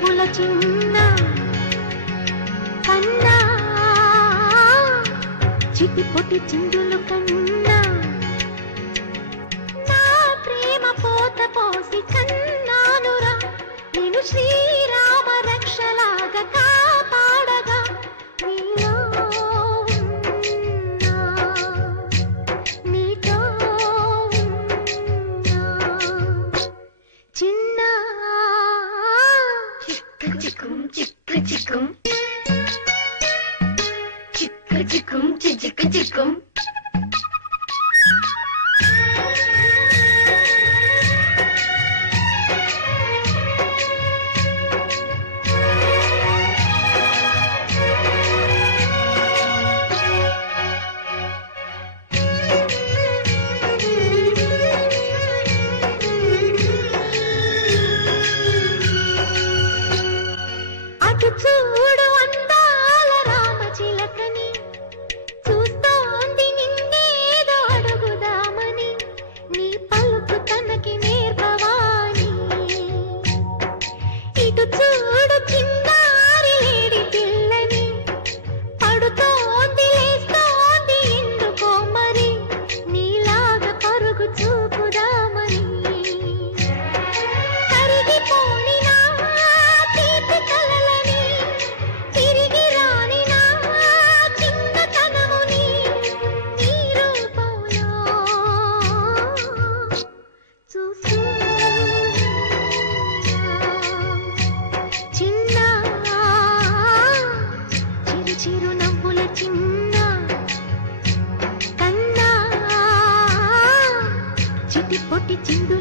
నవ్వుల చిన్న కన్నా చిటి పొటి చిందులు కన్నా నా ప్రేమ పోత పోసి కన్నానురా నేను శ్రీరామ రక్షలాగా కాపాడగా నీలో ఉన్నా, నీతో ఉన్నా. చిన్న చిక్కు చిక్కుం చిక్కు చిక్కుం చిక్కు చిక్కుం చిక్కు చిక్కుం అటు చూడు అందాల రామచిలకని చూస్తోంది నిన్నేదో అడుగుదామని నీ పలుకు తనకి నేర్పవాని ఇటు చూడు చిన్నారి లేడి పిల్లని పడుతోంది లేస్తోంది ఎందుకో మరి నీలాగా పరుగు చూపుదామని కరిగిపోని నా తీపి కలలని తిరిగి రాని నా చిన్నతనముని నీ రూపంలో చూస్తున్నా. చిన్న చిరు చిరు నవ్వుల చిన్న కన్నా చిటి పొటి చిందు